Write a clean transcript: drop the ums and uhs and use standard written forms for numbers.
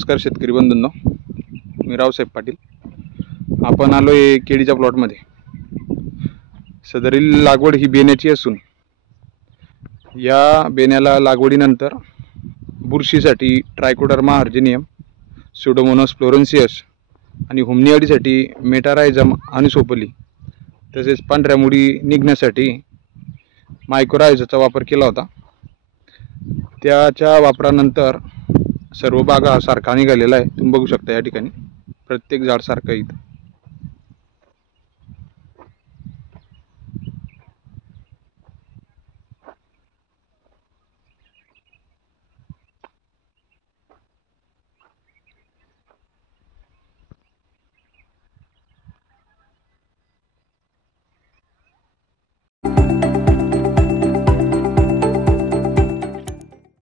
नमस्कार शेतकरी बंधूंनो, मी रावसाहेब पाटील। आपण आलोय केळीच्या प्लॉटमध्ये। सदरील लागवड ही बेण्याची असून या बेण्याला लागवडीनंतर बुरशीसाठी ट्रायकोडर्मा अर्जिनियम, स्यूडोमोनास फ्लोरेन्सियस आणि हुमणी अळीसाठी मेटारायझम अनिसोप्ली, तसेच पांढऱ्या मुळी निघण्यासाठी मायक्रोरायझाचा वापर केला होता। त्याच्या वापरानंतर सर्व बागा सारखा निघालेला आहे। तुम्ही बघू शकता या ठिकाणी प्रत्येक झाड सारखं इथं